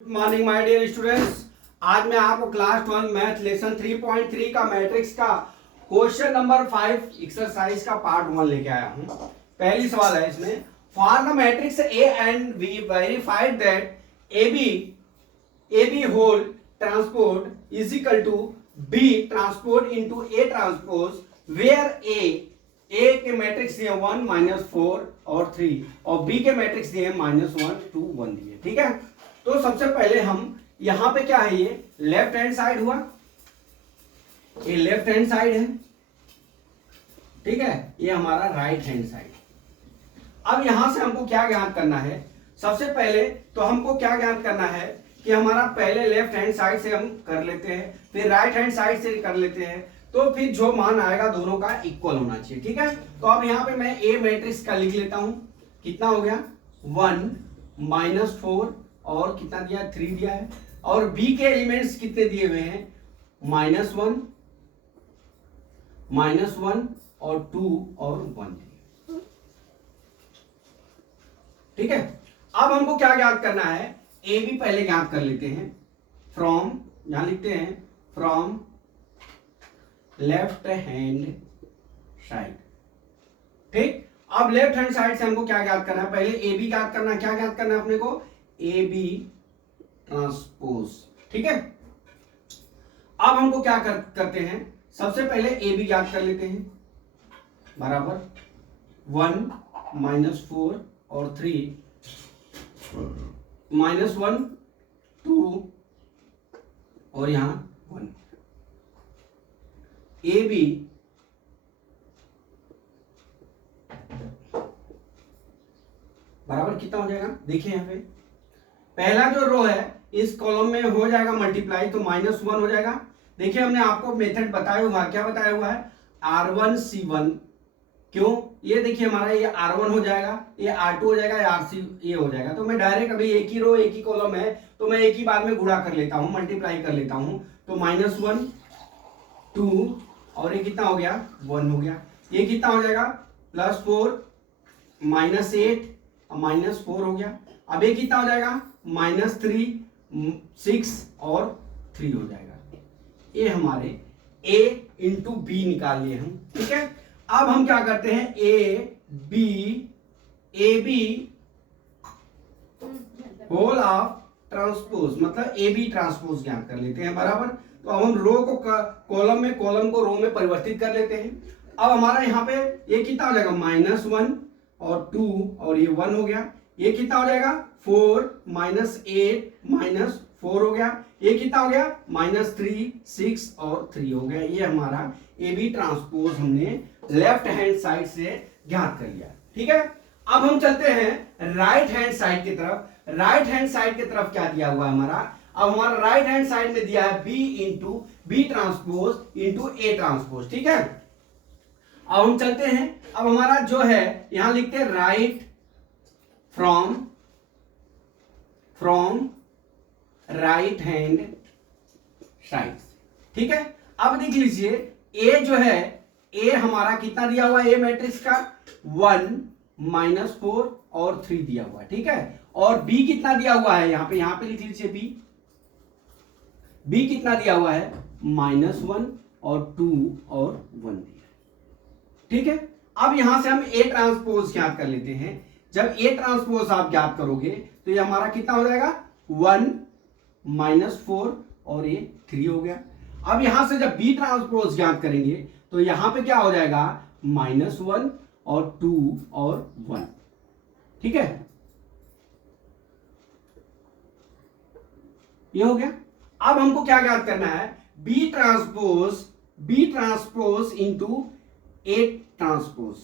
Good morning my dear students. आज मैं आपको क्लास 12 मैथ लेसन 3.3 का मैट्रिक्स का क्वेश्चन नंबर 5 एक्सरसाइज का पार्ट 1 लेके आया हूं। पहली सवाल है इसमें, for the matrix A and we verified that A B whole transport is equal to B transport into A transpose where A के मैट्रिक्स दिए 1 -4 और 3 और बी के मैट्रिक्स दिए -1 2 1 दिए। ठीक है, तो सबसे पहले हम यहां पे क्या है, ये लेफ्ट हैंड साइड हुआ, ये लेफ्ट हैंड साइड है, ठीक है, ये हमारा राइट हैंड साइड। अब यहां से हमको क्या ज्ञात करना है, सबसे पहले तो हमको क्या ज्ञात करना है कि हमारा पहले लेफ्ट हैंड साइड से हम कर लेते हैं, फिर राइट हैंड साइड से कर लेते हैं, तो फिर जो मान आएगा दोनों का इक्वल होना चाहिए। ठीक है, तो अब यहां पे मैं ए मैट्रिक्स का लिख लेता हूं, कितना हो गया 1 -4 और कितना दिया 3 दिया है, और बी के एलिमेंट्स कितने दिए हुए हैं -1 और 2 और 1 दिए। ठीक है, अब हमको क्या ज्ञात करना है, ए बी पहले ज्ञात कर लेते हैं। फ्रॉम, यहां लिखते हैं फ्रॉम लेफ्ट हैंड साइड। ठीक, अब लेफ्ट हैंड साइड से हमको क्या ज्ञात करना है, पहले ए बी ज्ञात करना है। क्या ज्ञात करना है अपने को, ए बी ट्रांसपोज। ठीक है, अब हमको क्या करते हैं, सबसे पहले ए बी ज्ञात कर लेते हैं, बराबर 1 -4 और 3 -1 2 और यहां 1। ए बी बराबर कितना हो जाएगा, देखिए यहां पे पहला जो रो है इस कॉलम में हो जाएगा मल्टीप्लाई, तो -1 हो जाएगा। देखिए हमने आपको मेथड बताया हुआ है, क्या बताया हुआ है, R1C1। क्यों, ये देखिए हमारा ये R1 हो जाएगा, ये R2 हो जाएगा, ये RC ये हो जाएगा। तो मैं डायरेक्ट अभी एक ही रो एक ही कॉलम है तो मैं एक ही बार में गुणा कर लेता हूं, मल्टीप्लाई कर लेता हूं। तो -1 2 और ये कितना हो गया 1 हो गया, ये कितना हो जाएगा +4 -8 और -4 हो गया। अब ये कितना हो जाएगा -3 6 और 3 हो जाएगा। ये हमारे a इंटू बी निकाल लिए हम। ठीक है, अब हम क्या करते हैं, A B whole of transpose, मतलब ए बी ट्रांसपोज ज्ञात कर लेते हैं, बराबर। तो अब हम रो को कॉलम में, कॉलम को रो में परिवर्तित कर लेते हैं। अब हमारा यहाँ पे ये कितना हो जाएगा -1 और 2 और ये 1 हो गया। ये कितना हो जाएगा 4 -8 -4 हो गया। ये कितना हो गया -3 6 और 3 हो गया। ये हमारा ए बी ट्रांसपोज हमने लेफ्ट हैंड साइड से ज्ञात कर लिया। ठीक है, अब हम चलते हैं राइट हैंड साइड की तरफ। राइट हैंड साइड की तरफ क्या दिया हुआ है हमारा, अब हमारा राइट हैंड साइड में दिया है B into B transpose into A transpose. ठीक है, अब हम चलते हैं, अब हमारा जो है यहां लिखते हैं right from right hand side. ठीक है, अब देख लीजिए ए जो है, ए हमारा कितना दिया हुआ है, ए मैट्रिक्स का 1 -4 और 3 दिया हुआ है। ठीक है, और बी कितना दिया हुआ है, यहां पे लिख लीजिए बी कितना दिया हुआ है -1 और 2 और 1 दिया है। ठीक है, अब यहां से हम ए ट्रांसपोज ज्ञात कर लेते हैं। जब ए ट्रांसपोज आप ज्ञात करोगे तो ये हमारा कितना हो जाएगा 1 -4 और ये 3 हो गया। अब यहां से जब बी ट्रांसपोज ज्ञात करेंगे तो यहां पे क्या हो जाएगा -1 और 2 और 1। ठीक है, ये हो गया। अब हमको क्या ज्ञात करना है, B transpose into A transpose.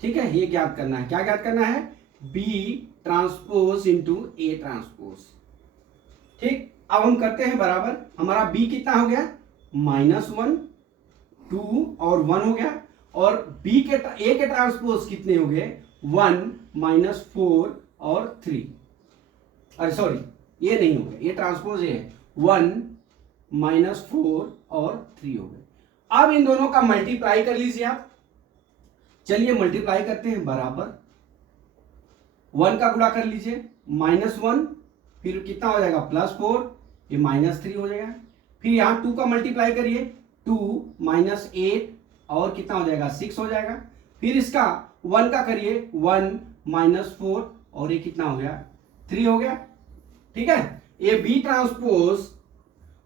ठीक है, ये ज्ञात करना है, क्या ज्ञात करना है, B transpose into A transpose. ठीक, अब हम करते हैं बराबर, हमारा बी कितना हो गया -1 2 और 1 हो गया, और बी के ए के ट्रांसपोज कितने हो गए 1 -4 और 3। अरे सॉरी, ये नहीं हो गया, ये ट्रांसपोज है 1 -4 और 3 हो गए। अब इन दोनों का मल्टीप्लाई कर लीजिए आप, चलिए मल्टीप्लाई करते हैं, बराबर 1 का गुणा कर लीजिए, -1, फिर कितना हो जाएगा +4, ये -3 हो जाएगा। फिर यहाँ 2 का मल्टीप्लाई करिए, 2 - 8 और कितना हो जाएगा 6 हो जाएगा। फिर इसका 1 का करिए, 1 - 4 और ये कितना हो गया 3 हो गया। ठीक है, ये B ट्रांसपोज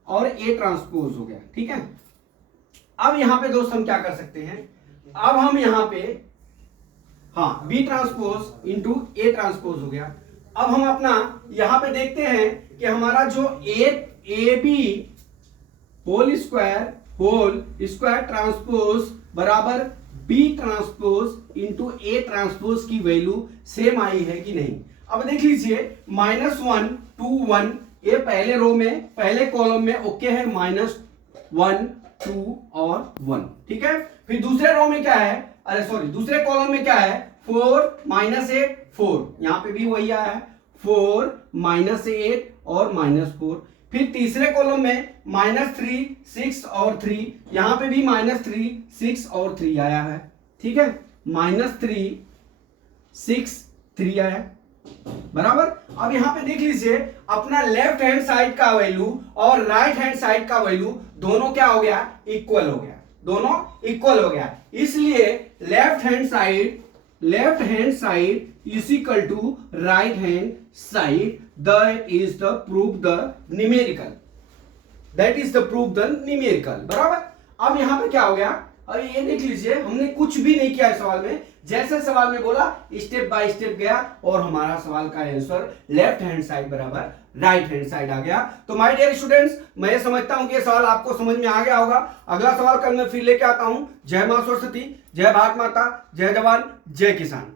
और A ट्रांसपोज हो गया। ठीक है, अब यहां पे दोस्त हम क्या कर सकते हैं, अब हम यहां पे हाँ B transpose into A transpose हो गया। अब हम अपना यहां पे देखते हैं कि हमारा जो AB होल स्क्वायर ट्रांसपोज बराबर B transpose into A transpose की वैल्यू सेम आई है कि नहीं। अब देख लीजिए, -1 2 1 ये पहले रो में पहले कॉलम में ओके है, -1 2 और 1। ठीक है, फिर दूसरे रो में क्या है, अरे सॉरी दूसरे कॉलम में क्या है, 4 -8 4, यहां पे भी वही आया है 4 -8 और -4। फिर तीसरे कॉलम में -3 6 और 3, यहां पे भी -3 6 और 3 आया है। ठीक है, -3 6 3 आया है बराबर। अब यहां पे देख लीजिए, अपना लेफ्ट हैंड साइड का वैल्यू और राइट हैंड साइड का वैल्यू दोनों क्या हो गया, इक्वल हो गया, दोनों इक्वल हो गया। इसलिए left hand side is equal to right hand side, that is the proof the numerical, बराबर। अब यहां पे क्या हो गया, अब ये देख लीजिए, हमने कुछ भी नहीं किया इस सवाल में, जैसे सवाल में बोला स्टेप बाय स्टेप गया और हमारा सवाल का आंसर लेफ्ट हैंड साइड बराबर राइट हैंड साइड आ गया। तो माय डियर स्टूडेंट्स, मैं समझता हूं कि ये सवाल आपको समझ में आ गया होगा। अगला सवाल कल मैं फिर लेके आता हूं। जय मां सरस्वती, जय भारत माता, जय जवान, जय किसान।